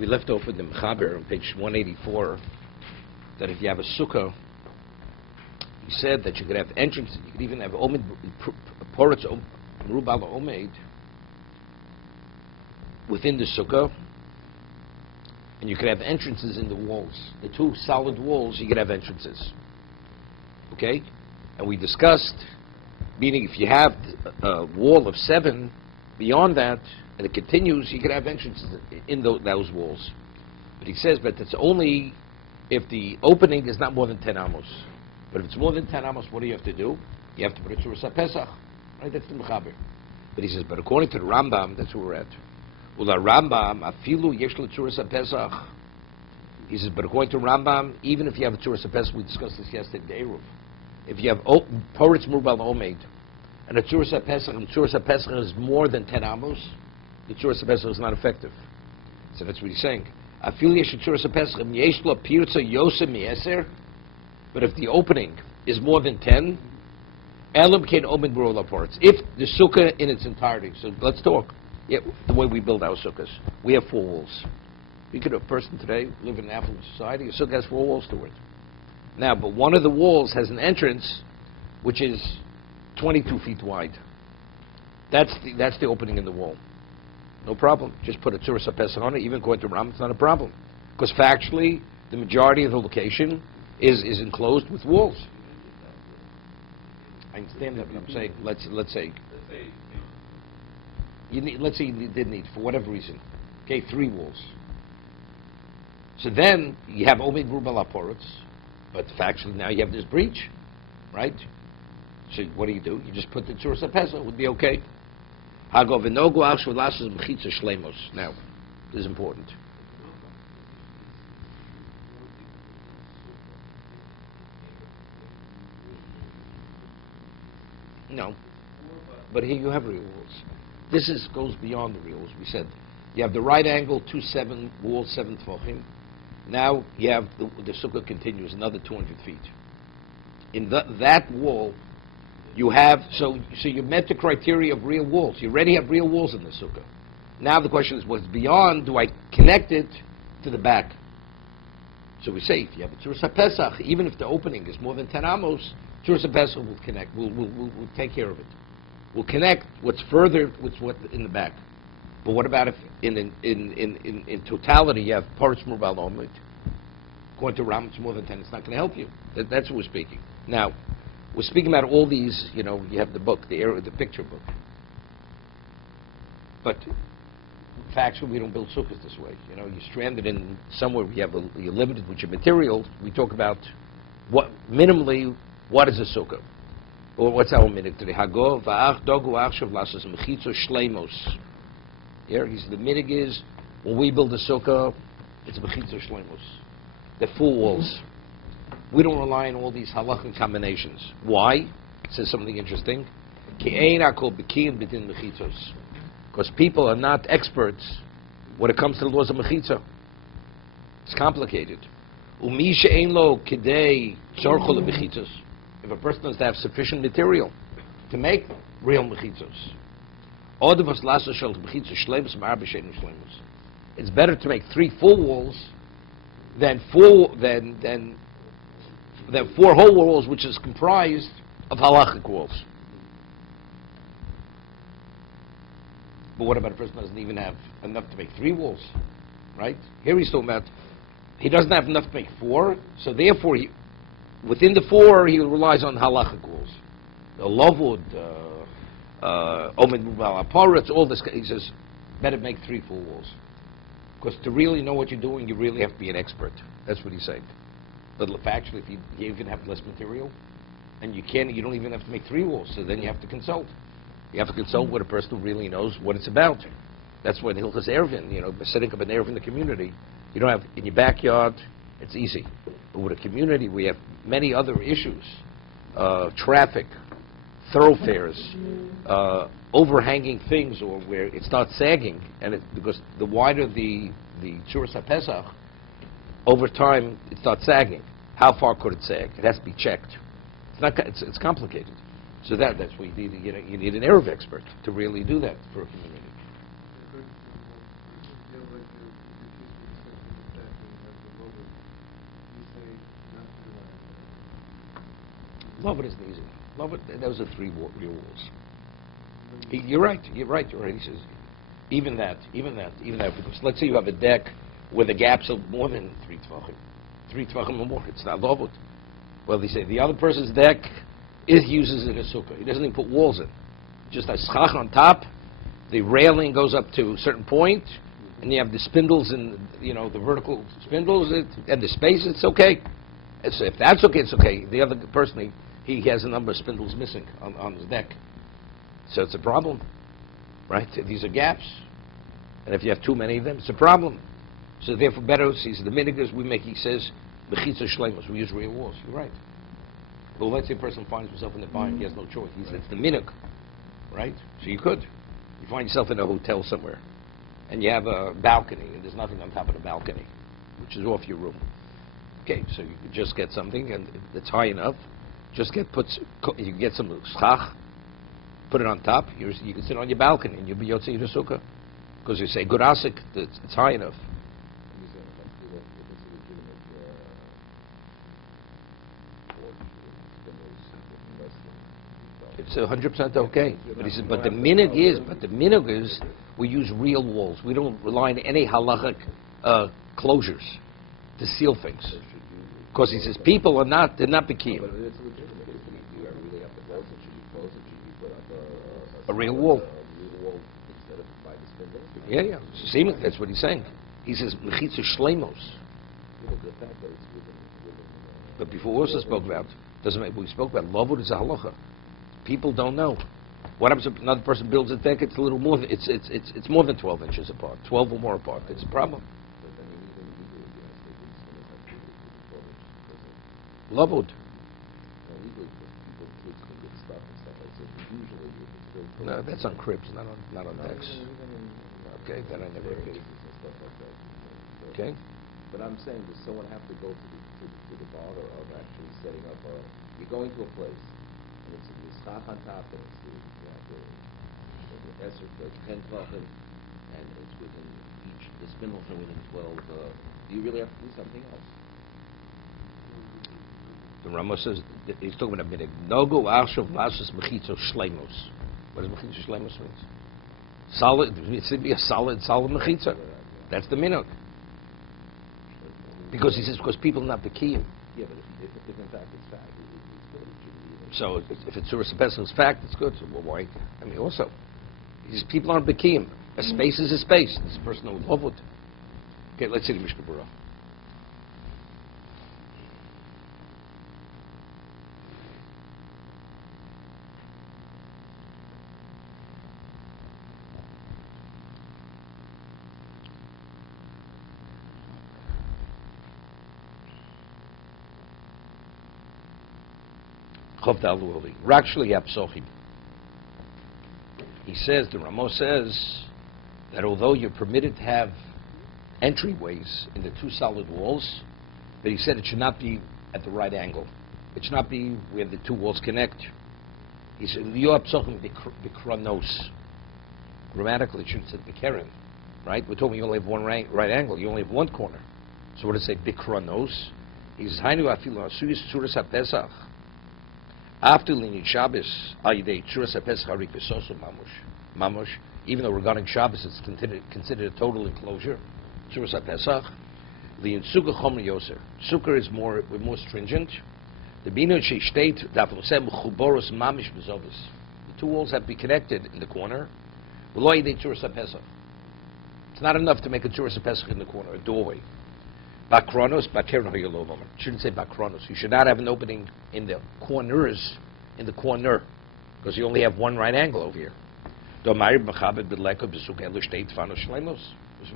we left off with the Mechaber on page 184, that if you have a sukkah, he said that you could have entrances, you could even have omid, poretz merubal omed within the sukkah, and you could have entrances in the walls. The two solid walls, you could have entrances. Okay? And we discussed, meaning if you have a wall of 7, beyond that, and it continues, you could have entrances in those walls. But he says, but it's only if the opening is not more than 10 amos. But if it's more than 10 amos, what do you have to do? You have to put a Tzuras HaPesach. Right? That's the Mechaber. But he says, but according to the Rambam, that's where we're at. Ula Rambam, afilu yesh Tzuras HaPesach. He says, but according to Rambam, even if you have a Tzuras HaPesach, we discussed this yesterday, Eruv. If you have Poretz Merubal Omed, and a Tzuras HaPesach, and Tzuras HaPesach is more than 10 amos, the Tzuras HaPesach is not effective. So that's what he's saying. Afilu yesh Tzuras HaPesach, im yesh lo pirza yosem mieser. But if the opening is more than 10, elam kein omed b'rola parts. If the sukkah in its entirety, so let's talk. Yeah, the way we build our sukkahs, we have 4 walls. We could have a person today live in an affluent society. A sukkah has 4 walls to it. Now, but one of the walls has an entrance, which is 22 feet wide. That's the opening in the wall. No problem. Just put a Tzuras HaPesach on it. Even according to Ram, it's not a problem, because factually, the majority of the location is enclosed with walls. I understand that, but I'm saying, let's say you did need, for whatever reason, okay, 3 walls. So then you have Omed Merubal Poretz, but factually now you have this breach, right? So what do? You just put the Tzuras HaPesach, it would be okay. Now, this is important. No, but here you have real walls. This goes beyond the real walls. We said you have the right angle, 2 7 walls, 7 tefachim. Now you have the sukkah continues another 200 feet. In that wall, you have so you met the criteria of real walls. You already have real walls in the sukkah. Now the question is, what's beyond? Do I connect it to the back? So we say if you have a Tzuras HaPesach, even if the opening is more than 10 amos, Tzuras HaPesach will connect. We'll take care of it. We'll connect what's further with what's in the back. But what about if in totality you have Poretz Merubal Omed? According to Ram, it's more than 10. It's not going to help you. That's what we're speaking. Now, we're speaking about all these. You know, you have the book, the picture book. But factually, we don't build sukkahs this way. You know, you're stranded in somewhere. You're limited with your material. We talk about minimally. What is a sukkah? Or what's our minhag today? Hago va'ach dogu achshav lasas mechitzo shleimos. Here, the minhag is when we build a sukkah, it's mechitzo shleimos. They're 4 walls. We don't rely on all these halachic combinations. Why? It says something interesting. Ki ein hakol b'kiyin b'din mechitzos. Because people are not experts when it comes to the laws of mechitza. It's complicated. Umi she'ein lo kidei tzorcho lemechitzos. If a person doesn't have sufficient material to make real mechitzos, it's better to make 3 full walls than 4 whole walls, which is comprised of halachic walls. But what about a person who doesn't even have enough to make 3 walls, right? Here he's talking about he doesn't have enough to make 4, so therefore within the 4, he relies on halachic walls. The lavud, Omed Merubal Poretz, all this. He says, better make 3 full walls. Because to really know what you're doing, you really have to be an expert. That's what he's saying. But factually, if you even have less material, and you don't even have to make 3 walls, so then you have to consult. You have to consult with a person who really knows what it's about. That's what Hilchas Erevin, setting up an Erev in the community. You don't have, in your backyard, it's easy. But with a community, we have many other issues. Traffic, thoroughfares, overhanging things, or where it starts sagging. And because the wider the Tzuras HaPesach, over time, it starts sagging. How far could it sag? It has to be checked. It's complicated. So that's what you need. You need an Erev expert to really do that for a community. Lovett isn't easy. Lovett, those are real walls. You're right. He says, even that, because let's say you have a deck where the gaps are more than 3 tvachim or more. It's not Lovett. Well, they say the other person's deck uses it as sukkah. He doesn't even put walls in. Just a schach on top. The railing goes up to a certain point, and you have the spindles and the vertical spindles and the space. It's okay. If that's okay, it's okay. The other person, he has a number of spindles missing on his deck, so it's a problem, right? These are gaps, and if you have too many of them, it's a problem. So therefore, better. He says the minhag we make. He says mechitza shleimus. We use real walls. You're right. Well, let's say a person finds himself in the bind. He has no choice. He says it's the minhag, right? So you find yourself in a hotel somewhere, and you have a balcony, and there's nothing on top of the balcony, which is off your room. Okay, so you can just get something, and it's high enough. You can get some schach, put it on top. You can sit on your balcony, and you'll be yotzei the sukkah, because you say good asik. It's high enough. It's 100% okay. But he says, but the minhag is, we use real walls. We don't rely on any halachic closures to seal things. Because he says people they're not bikiyim. A real wall. Yeah. Seeming, that's what he's saying. He says mechitza shleimus. But before we also spoke about, we spoke about lavud is a halacha. People don't know. What happens if another person builds a deck? It's a little more. It's more than 12 inches apart. 12 or more apart. It's a problem. Lavud. No, that's on cribs, not on decks. Okay, that I never heard. Okay. But I'm saying, does someone have to go to the bother of actually setting up you're going to a place, and it's the stock on top, and it's the Esser, the 10 tvachim, and it's within the spindles are within 12. Do you really have to do something else? The Rama says, he's talking about a minhag. Nogu achshav lashes mechitzo shleimus. What does mechitzo shleimus mean? Solid. It should be a solid mechitza. That's the minhag. Because he says, because people are not bikiyim. Yeah, but if in fact it's fact, it's good. It so if it's Surah Pesach's fact, it's good. So why? I mean, also, he says people aren't bikiyim. A space is a space. This person knows love with. Okay, let's see the Mishna Berura. He says, the Ramo says, that although you're permitted to have entryways in the two solid walls, but he said it should not be at the right angle. It should not be where the two walls connect. He said, bikranos. Grammatically, it should say bikeren, right? We're talking you only have one right angle. You only have one corner. So what does it say, bikranos? He says, Hainu afilu asuyis tzuras ha-pesach. After Linyan Shabbos, Ayidei Tzuras HaPesach Harik V'Soso Mamush, even though regarding Shabbos it's considered a total enclosure, Tzuras HaPesach, Linyan Sukkah Chomer Yoser. Sukkah is more stringent. The Bino Sheishteit Davosem Chuboros Mamish B'Zovis. The two walls have to be connected in the corner. V'lo Ayidei Tzuras HaPesach. It's not enough to make a Tzuras HaPesach in the corner, a doorway. Bakronos, Bakern Hoyolovom. Shouldn't say Bakronos. You should not have an opening in the corners, because you only have one right angle over here. In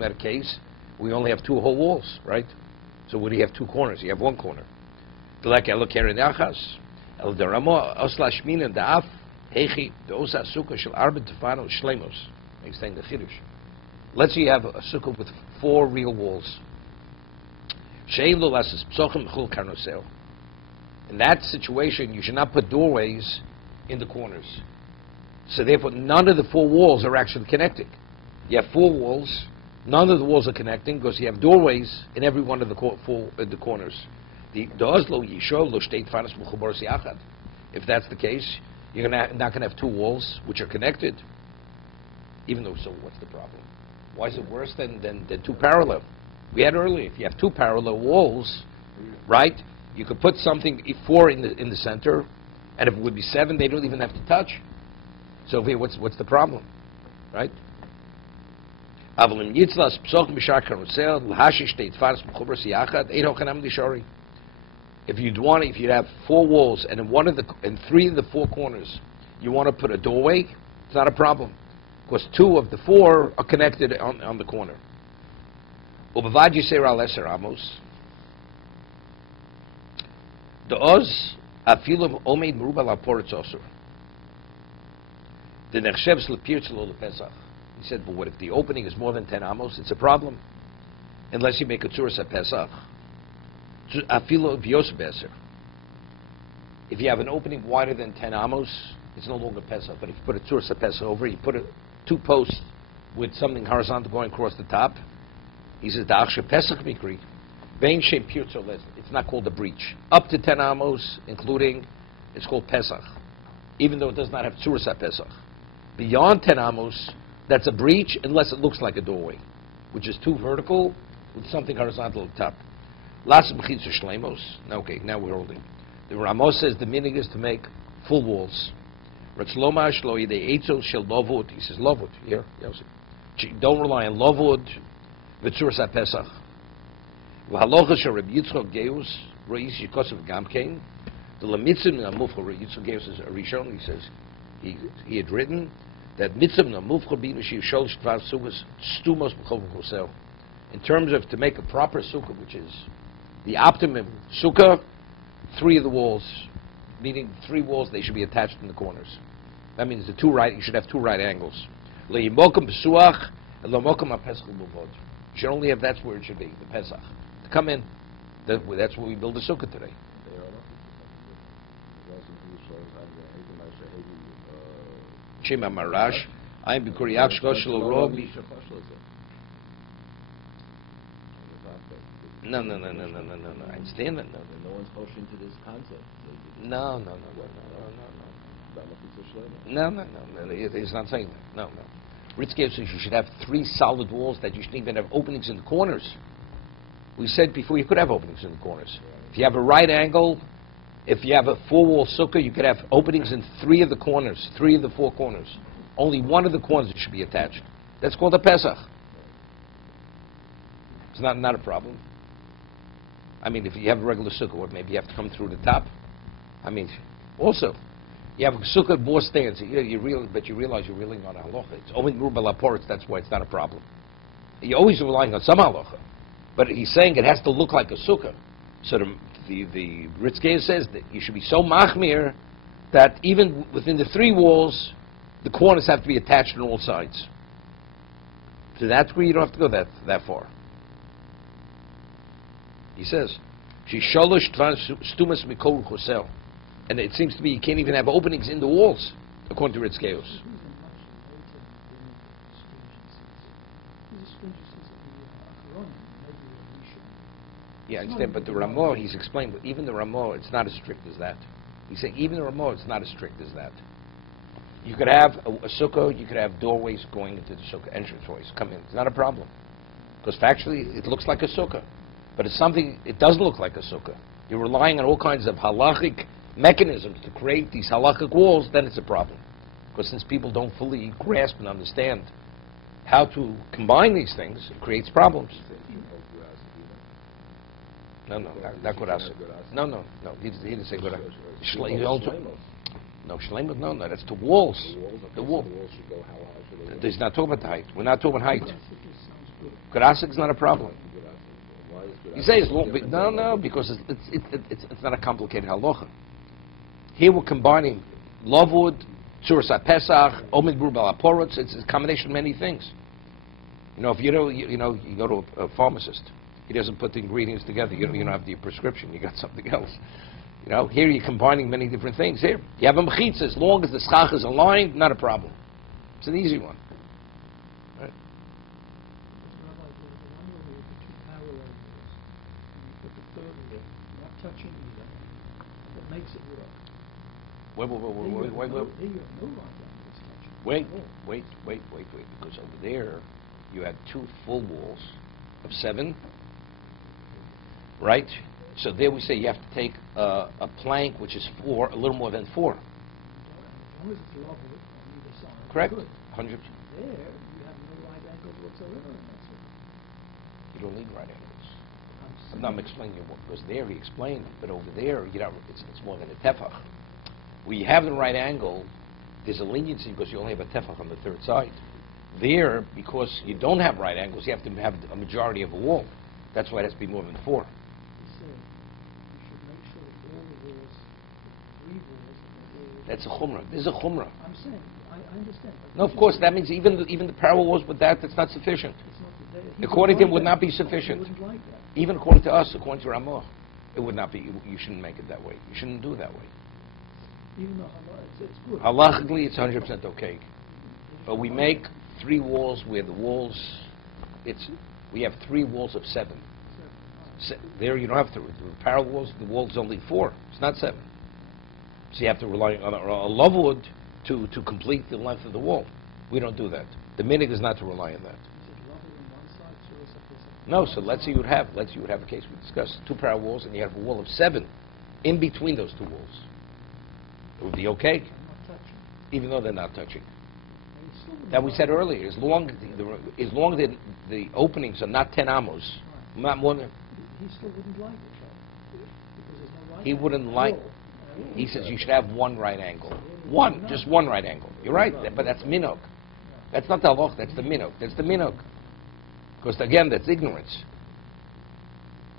that case, we only have two whole walls, right? So what do you have two corners? You have one corner. Let's say you have a sukkah with 4 real walls. In that situation, you should not put doorways in the corners. So therefore, none of the 4 walls are actually connecting. You have 4 walls, none of the walls are connecting because you have doorways in every one of the corners. If that's the case, you're not going to have two walls which are connected. Even though, so what's the problem? Why is it worse than two parallel? We had earlier, if you have two parallel walls, right, you could put something, 4 in the center, and if it would be 7, they don't even have to touch. So here, what's the problem, right? If you'd have 4 walls and in 3 of the 4 corners you want to put a doorway, it's not a problem, because 2 of the 4 are connected on the corner. Ubavad Yisera Lesser Amos. The Oz Afilu Omeid Meruba Laporitz Osur. The Nechshevs Lepirtz Lo Lepesach. He said, but what if the opening is more than 10 amos? It's a problem. Unless you make a tzuras at Pesach. Afilu Bios Beser. If you have an opening wider than 10 amos, it's no longer Pesach. But if you put a tzuras at Pesach over, you put 2 posts with something horizontal going across the top, he says, Da'achshe Pesach Mikri. Vein Shem Pirtzo Les. It's not called a breach. Up to 10 amos, including, it's called Pesach. Even though it does not have tzuras at Pesach. Beyond 10 amos, that's a breach unless it looks like a doorway, which is 2 vertical with something horizontal at the top. Las Mechitzu Shlemos. Okay, now we're holding. The Ramos says the meaning is to make full walls. Ratzloma Shloi, the Eitzel Shel Lovud. He says Lovud. Here, don't rely on Lovud, V'tzuras HaPesach. V'halocha Shel Rabbi Yitzchok Geus, Reis Yikosav Gamkein. The Lamitzim Namufcha, Rabbi Yitzchok Geus is a Rishon. He says he had written that mitzvah namufcha b'inu sheyishol sh'tvar sukkos stumos b'chovot HaLevavos. In terms of to make a proper sukkah, which is the optimum sukkah, 3 of the walls, meaning 3 walls, they should be attached in the corners. That means you should have 2 right angles. Le'yimokum b'suach and le'mokum ha'pesach l'muvod. You should only have, that's where it should be, the Pesach. To come in, that's where we build the sukkah today. Shema Marash, I'm Bikuriach Shkoshel Robi. No. I understand that. No one's pushing to this concept. No. It's not saying that. No. Ritzke says you should have 3 solid walls, that you shouldn't even have openings in the corners. We said before you could have openings in the corners. If you have a right angle, if you have a 4-wall sukkah, you could have openings in 3 of the corners, 3 of the 4 corners. Only 1 of the corners should be attached. That's called a Pesach. It's not a problem. I mean, if you have a regular sukkah, maybe you have to come through the top. I mean, also, you have a sukkah more stands. But you realize you're really on a halacha. It's only Meruba Laporitz, that's why it's not a problem. You're always relying on some halacha. But he's saying it has to look like a sukkah. So the Ritzke says that you should be so machmir that even within the 3 walls, the corners have to be attached on all sides. To that degree, you don't have to go that far. He says, "Shisholosh tvan stumas mikol chosel," and it seems to be you can't even have openings in the walls, according to Ritzkeos. Yeah, I understand, but the Ramah, he's explained, but even the Ramah, it's not as strict as that. He's saying even the Ramah, it's not as strict as that. You could have a sukkah, you could have doorways going into the sukkah, entranceways, come in. It's not a problem. Because factually, it looks like a sukkah. But it's something, it doesn't look like a sukkah. You're relying on all kinds of halachic mechanisms to create these halachic walls, then it's a problem. Because since people don't fully grasp and understand how to combine these things, it creates problems. No, not Gorasa. No. He didn't say Gorasa. No, Shleimot, no, that's the walls. The wall. He's not talking about the height. We're not talking height. Gorasa is not a problem. He says, no, because it's not a complicated halacha. Here we're combining Lovud, Tzuras HaPesach, Omid Meruba Laporitz. It's a combination of many things. If you go to a pharmacist. He doesn't put the ingredients together. You don't have the prescription. You got something else. Here you're combining many different things. Here you have a mechitza. As long as the schach is aligned, not a problem. It's an easy one. Right? Because over there, you have two full walls of 7, right? So there we say you have to take a plank which is 4, a little more than 4. As long as it's level on either side. Correct? Good. 100%. There, you have no right angles whatsoever in that circle. You don't need right angles. I'm explaining you what, because there he explained, but over there, it's more than a tefach. Where you have the right angle, there's a leniency because you only have a tefach on the third side. There, because you don't have right angles, you have to have a majority of a wall. That's why it has to be more than 4. That's a chumrah. This is a chumrah. I'm saying, I understand. No, of course, that means even the parallel walls with that's not sufficient. According to him, would not be sufficient. He wouldn't like that. Even according to us, according to Ramah, it would not be. You shouldn't make it that way. You shouldn't do it that way. Even though it's good. Halachically, it's 100% okay. But we make 3 walls where the walls, we have 3 walls of 7. There you don't have to. The parallel walls, the wall is only 4. It's not 7. So you have to rely on a love wood to complete the length of the wall. We don't do that. The minhag is not to rely on that. No, so let's say you would have a case we discussed, 2 parallel walls, and you have a wall of 7 in between those 2 walls. It would be okay, even though they're not touching. That we said earlier, as long as the openings are not 10 amos, not more than. He still wouldn't like it, right? He wouldn't like. He says you should have 1 right angle. Just one right angle. You're right, but that's minhag. That's not the halach, that's the minhag. That's the minhag. Because again, that's ignorance.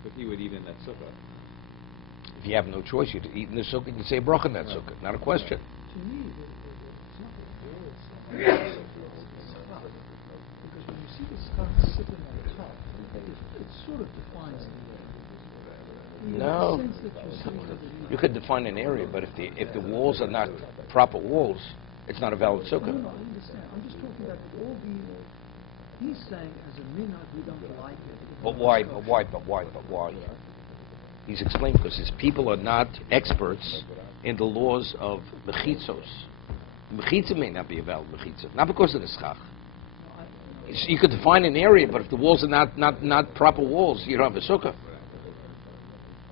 But he would eat in that sukkah. If you have no choice, you'd eat in the sukkah, you can say bracha in that sukkah. Not a question. To me, it's not the wall, it's top. Because when you see the stuff sitting on the top, it sort of defines the area. No. You could define an area, but if the walls are not proper walls, it's not a valid sukkah. No, I understand. I'm just talking about all the. He's saying as a minhag we don't like it. But why? He's explained because his people are not experts in the laws of mechitzos. Mechitza may not be a valid mechitza, not because of the schach. You could define an area, but if the walls are not proper walls, you don't have a sukkah.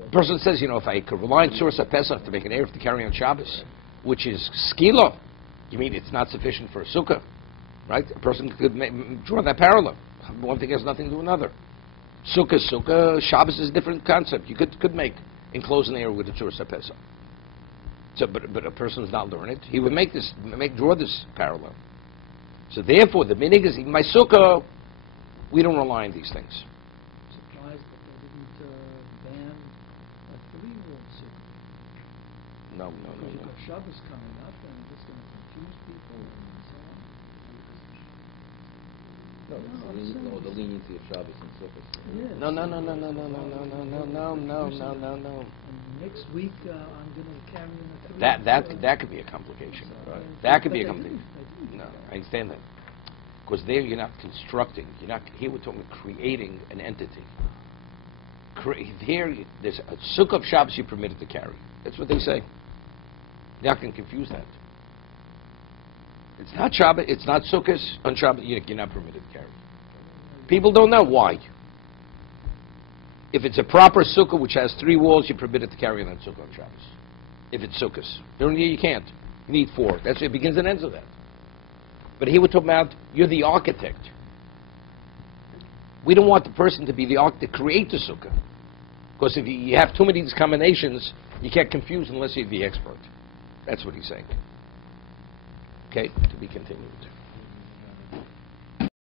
The person says, if I could rely on source of Pesach to make an area to carry on Shabbos, which is skila, you mean it's not sufficient for a sukkah, right? A person could draw that parallel. One thing has nothing to do with another. Sukkah, Shabbos is a different concept. You could enclose an area with a source of Pesach. So, but a person is not learned. He would draw this parallel. So therefore, the minhag is in my sukkah. We don't rely on these things. Surprised that they didn't ban a 3-wall sukkah. No. You've got Shabbos coming up, and it's going to confuse people and so on. No, the leniency of Shabbos and Sukkot. Yes. No. And next week, I'm going to carry in a 3. That could be a complication. Right. That could be a complication. No, I understand that. Because there you're not constructing. Here we're talking about creating an entity. There's a sukkah of Shabbos you're permitted to carry. That's what they say. You're not going to confuse that. It's not Shabbos, it's not Sukkot on Shabbos, you're not permitted to carry. People don't know why. If it's a proper sukkah which has 3 walls, you're permitted to carry on that sukkah on Shabbos. If it's Sukkot. You can't. You need 4. That's it begins and ends with that. But here we're talking about you're the architect. We don't want the person to be the architect to create the sukkah. Because if you have too many of these combinations, you get confused unless you're the expert. That's what he's saying. Okay, to be continued.